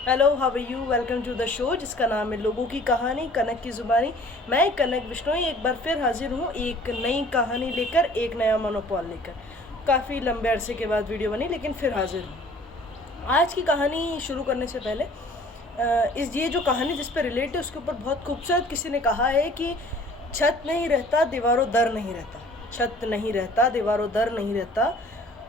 Hello, how are you? Welcome to the show जिसका नाम है लोगों की कहानी कनक की ज़ुबानी। मैं कनक बिश्नोई एक बार फिर हाजिर हूँ एक नई कहानी लेकर, एक नया मोनोपॉल लेकर। काफ़ी लंबे अरसे के बाद वीडियो बनी, लेकिन फिर हाजिर हूँ। आज की कहानी शुरू करने से पहले ये जो कहानी जिस पर रिलेट है उसके ऊपर बहुत खूबसूरत किसी ने कहा है कि छत नहीं रहता दीवारों दर नहीं रहता, छत नहीं रहता दीवारों दर नहीं रहता,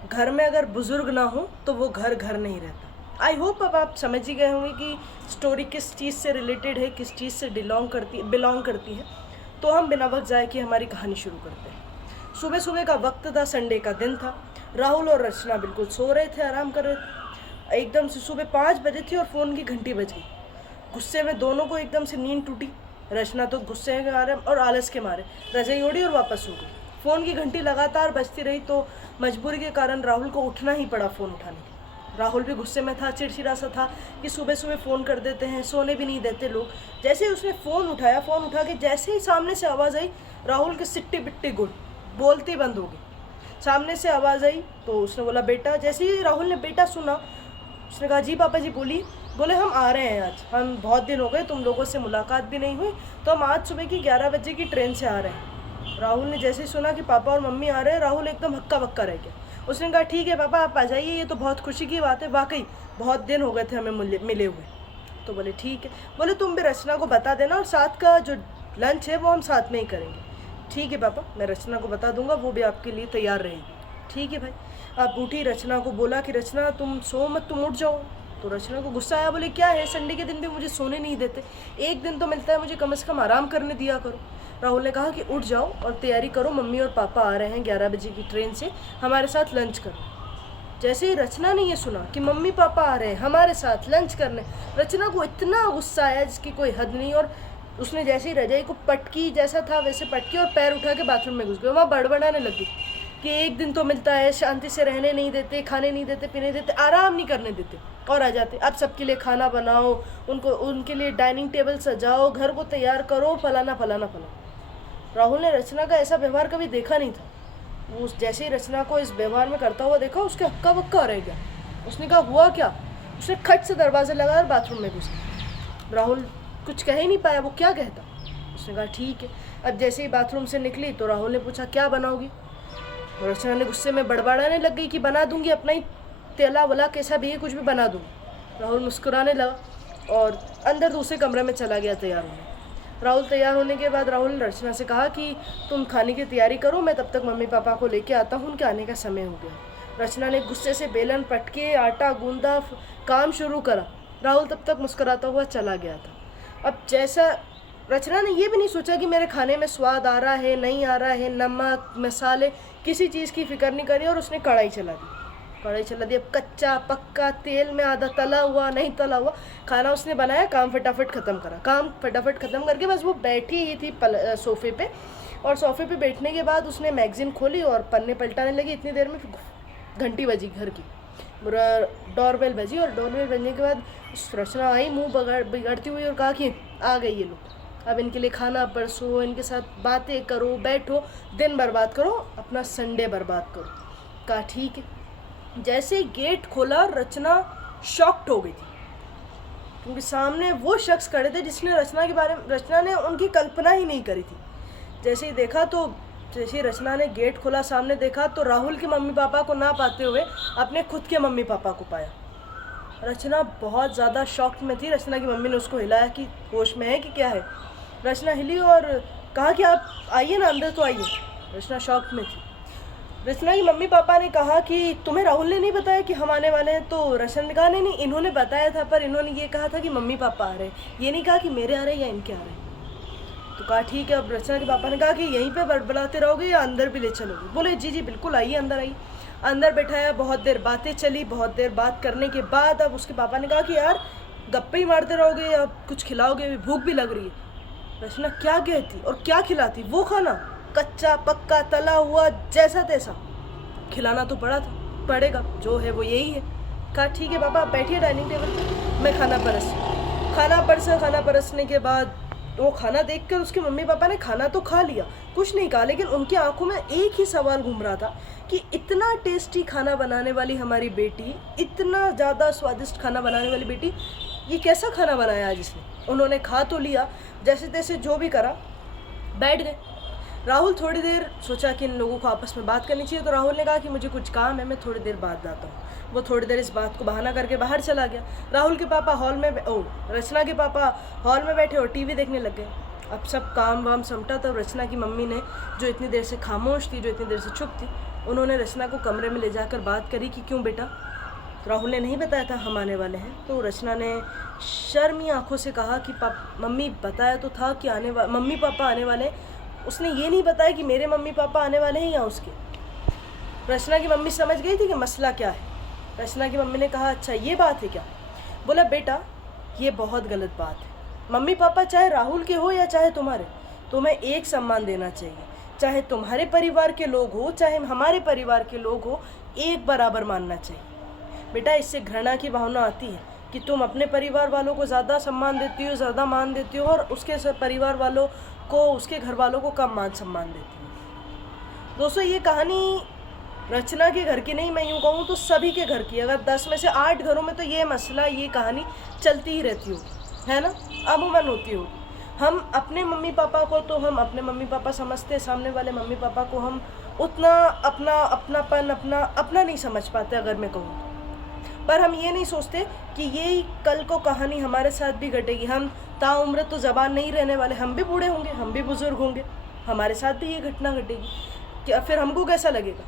घर में अगर बुजुर्ग ना हो तो वो घर घर नहीं रहता। आई होप अब आप समझ ही गए होंगे कि स्टोरी किस चीज़ से रिलेटेड है, किस चीज़ से बिलोंग करती है। तो हम बिना वक्त जाए कि हमारी कहानी शुरू करते हैं। सुबह सुबह का वक्त था, संडे का दिन था। राहुल और रचना बिल्कुल सो रहे थे, आराम कर रहे थे। एकदम से सुबह 5 बजे थी और फ़ोन की घंटी बज गई। गुस्से में दोनों को एकदम से नींद टूटी। रचना तो गुस्से के मारे और आलस के मारे रजाई ओढ़ी और वापस सो गई। फ़ोन की घंटी लगातार बजती रही तो मजबूरी के कारण राहुल को उठना ही पड़ा फ़ोन उठाने के। राहुल भी गुस्से में था, चिड़चिड़ा सा था कि सुबह सुबह फ़ोन कर देते हैं, सोने भी नहीं देते लोग। जैसे ही उसने फ़ोन उठाया, फ़ोन उठा के जैसे ही सामने से आवाज़ आई, राहुल की सिट्टी बिट्टी गुल बोलती बंद हो गई। सामने से आवाज़ आई तो उसने बोला बेटा। जैसे ही राहुल ने बेटा सुना, उसने कहा जी पापा जी बोलिए। बोले हम आ रहे हैं आज, हम बहुत दिन हो गए तुम लोगों से मुलाकात भी नहीं हुई, तो हम आज सुबह की 11 बजे की ट्रेन से आ रहे हैं। राहुल ने जैसे ही सुना कि पापा और मम्मी आ रहे हैं, राहुल एकदम हक्का बक्का रह गया। उसने कहा ठीक है पापा आप आ जाइए, ये तो बहुत खुशी की बात है, वाकई बहुत दिन हो गए थे हमें मिले हुए। तो बोले ठीक है। बोले तुम भी रचना को बता देना और साथ का जो लंच है वो हम साथ में ही करेंगे। ठीक है पापा, मैं रचना को बता दूंगा, वो भी आपके लिए तैयार रहेगी। ठीक है भाई। अब उठी, रचना को बोला कि रचना तुम सो मत, तुम उठ जाओ। तो रचना को गुस्सा आया, बोले क्या है, संडे के दिन भी मुझे सोने नहीं देते, एक दिन तो मिलता है मुझे, कम से कम आराम करने दिया करो। राहुल ने कहा कि उठ जाओ और तैयारी करो, मम्मी और पापा आ रहे हैं 11 बजे की ट्रेन से, हमारे साथ लंच करो। जैसे ही रचना ने ये सुना कि मम्मी पापा आ रहे हैं हमारे साथ लंच करने, रचना को इतना गुस्सा आया जिसकी कोई हद नहीं। और उसने जैसे ही रजाई को पटकी, जैसा था वैसे पटकी और पैर उठा के बाथरूम में घुस गई। वहाँ बड़बड़ाने लगी कि एक दिन तो मिलता है, शांति से रहने नहीं देते, खाने नहीं देते, पीने देते, आराम नहीं करने देते, और आ जाते अब सबके लिए खाना बनाओ, उनके लिए डाइनिंग टेबल सजाओ, घर को तैयार करो, फलाना फलाना फलाना। राहुल ने रचना का ऐसा व्यवहार कभी देखा नहीं था। वो जैसे ही रचना को इस व्यवहार में करता हुआ देखा, उसके हक्का बक्का रह गया। उसने कहा हुआ क्या? उसने खट से दरवाज़ा लगाया और बाथरूम में घुस गया। राहुल कुछ कह ही नहीं पाया, वो क्या कहता। उसने कहा ठीक है। अब जैसे ही बाथरूम से निकली तो राहुल ने पूछा क्या बनाओगी? रचना ने गुस्से में बड़बड़ाने लग गई कि बना दूंगी, अपना ही तेला वला कैसा भी है कुछ भी बना दूंगी। राहुल मुस्कुराने लगा और अंदर दूसरे कमरे में चला गया तैयार होने। राहुल तैयार होने के बाद राहुल ने रचना से कहा कि तुम खाने की तैयारी करो, मैं तब तक मम्मी पापा को लेके आता हूँ, उनके आने का समय हो गया। रचना ने गुस्से से बेलन पटके आटा गूंदा, काम शुरू करा। राहुल तब तक मुस्कुराता हुआ चला गया था। अब जैसा रचना ने ये भी नहीं सोचा कि मेरे खाने में स्वाद आ रहा है नहीं आ रहा है, नमक मसाले किसी चीज़ की फिक्र नहीं करी और उसने कढ़ाई चला दी। अब कच्चा पक्का, तेल में आधा तला हुआ नहीं तला हुआ खाना उसने बनाया। काम फटाफट ख़त्म करके बस वो बैठी ही थी सोफ़े पे, और सोफ़े पे बैठने के बाद उसने मैगज़ीन खोली और पन्ने पलटाने लगी। इतनी देर में घंटी बजी घर की, डोरबेल बजी, और डोरबेल बजने के बाद रचना आई मुंह बिगड़ती हुई और कहा कि आ गए ये लोग, अब इनके लिए खाना परसो, इनके साथ बातें करो, बैठो, दिन बर्बाद करो, अपना संडे बर्बाद करो। कहा ठीक है। जैसे ही गेट खोला, रचना शॉक्ड हो गई थी, क्योंकि सामने वो शख्स खड़े थे जिसने रचना ने उनकी कल्पना ही नहीं करी थी। जैसे ही रचना ने गेट खोला, सामने देखा तो राहुल के मम्मी पापा को ना पाते हुए अपने खुद के मम्मी पापा को पाया। रचना बहुत ज़्यादा शॉक्ड में थी। रचना की मम्मी ने उसको हिलाया कि होश में है कि क्या है। रचना हिली और कहा कि आप आइए ना, अंदर तो आइए। रचना शॉक्ड में थी। रचना की मम्मी पापा ने कहा कि तुम्हें राहुल ने नहीं बताया कि हम आने वाले हैं? तो रचना ने कहा नहीं, इन्होंने बताया था, पर इन्होंने ये कहा था कि मम्मी पापा आ रहे हैं, ये नहीं कहा कि मेरे आ रहे हैं या इनके आ रहे हैं। तो कहा ठीक है। अब रचना के पापा ने कहा कि यहीं पे बड़बड़ाते रहोगे या अंदर भी ले चलोगे? बोले जी जी बिल्कुल, आइए अंदर आइए। अंदर बैठाया, बहुत देर बातें चली। बहुत देर बात करने के बाद अब उसके पापा ने कहा कि यार गप्पे ही मारते रहोगे या कुछ खिलाओगे, भूख भी लग रही है। रचना क्या कहती और क्या खिलाती? वो खाना कच्चा पक्का तला हुआ जैसा तैसा खिलाना तो पड़ेगा, जो है वो यही है। कहा ठीक है पापा, आप बैठिए डाइनिंग टेबल पर, मैं खाना परसने के बाद तो वो खाना देखकर उसके मम्मी पापा ने खाना तो खा लिया, कुछ नहीं कहा, लेकिन उनकी आंखों में एक ही सवाल घूम रहा था कि इतना टेस्टी खाना बनाने वाली हमारी बेटी, इतना ज़्यादा स्वादिष्ट खाना बनाने वाली बेटी, ये कैसा खाना बनाया आज इसने। उन्होंने खा तो लिया, जैसे तैसे जो भी करा, बैठ गए। राहुल थोड़ी देर सोचा कि इन लोगों को आपस में बात करनी चाहिए, तो राहुल ने कहा कि मुझे कुछ काम है, मैं थोड़ी देर बाद आता हूँ। वो थोड़ी देर इस बात को बहाना करके बाहर चला गया। राहुल के पापा रचना के पापा हॉल में बैठे और टीवी देखने लग गए। अब सब काम वाम समटा, तब रचना की मम्मी ने, जो इतनी देर से खामोश थी, जो इतनी देर से चुप थी, उन्होंने रचना को कमरे में ले जाकर बात करी कि क्यों बेटा। तो राहुल ने नहीं बताया था हम आने वाले हैं। तो रचना ने शर्मी आंखों से कहा कि मम्मी बताया तो था कि मम्मी पापा आने वाले हैं, उसने ये नहीं बताया कि मेरे मम्मी पापा आने वाले हैं या उसके। रचना की मम्मी समझ गई थी कि मसला क्या है। रचना की मम्मी ने कहा अच्छा ये बात है क्या। बोला बेटा ये बहुत गलत बात है, मम्मी पापा चाहे राहुल के हो या चाहे तुम्हारे, तुम्हें एक सम्मान देना चाहिए। चाहे तुम्हारे परिवार के लोग हो चाहे हमारे परिवार के लोग हो, एक बराबर मानना चाहिए। बेटा इससे घृणा की भावना आती है कि तुम अपने परिवार वालों को ज़्यादा सम्मान देती हो, ज़्यादा मान देती हो, और उसके परिवार वालों को, उसके घर वालों को कम मान सम्मान देती हो। दोस्तों ये कहानी रचना के घर की नहीं, मैं यूँ कहूँ तो सभी के घर की। अगर 10 में से 8 घरों में तो ये मसला, ये कहानी चलती ही रहती होगी, है ना, अमूमन होती होगी। हम अपने मम्मी पापा को तो हम अपने मम्मी पापा समझते हैं, सामने वाले मम्मी पापा को हम उतना अपनापन अपना नहीं समझ पाते, अगर मैं कहूँ तो। पर हम ये नहीं सोचते कि ये कल को कहानी हमारे साथ भी घटेगी। हम ताउम्र तो ज़बान नहीं रहने वाले, हम भी बूढ़े होंगे, हम भी बुज़ुर्ग होंगे, हमारे साथ भी ये घटना घटेगी। क्या फिर हमको कैसा लगेगा।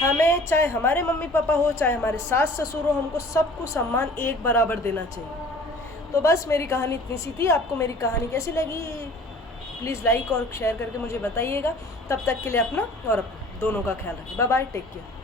हमें चाहे हमारे मम्मी पापा हो चाहे हमारे सास ससुर हो, हमको सबको सम्मान एक बराबर देना चाहिए। तो बस मेरी कहानी इतनी सी थी। आपको मेरी कहानी कैसी लगी प्लीज़ लाइक और शेयर करके मुझे बताइएगा। तब तक के लिए अपना और अपना दोनों का ख्याल रखें। Bye bye, take care.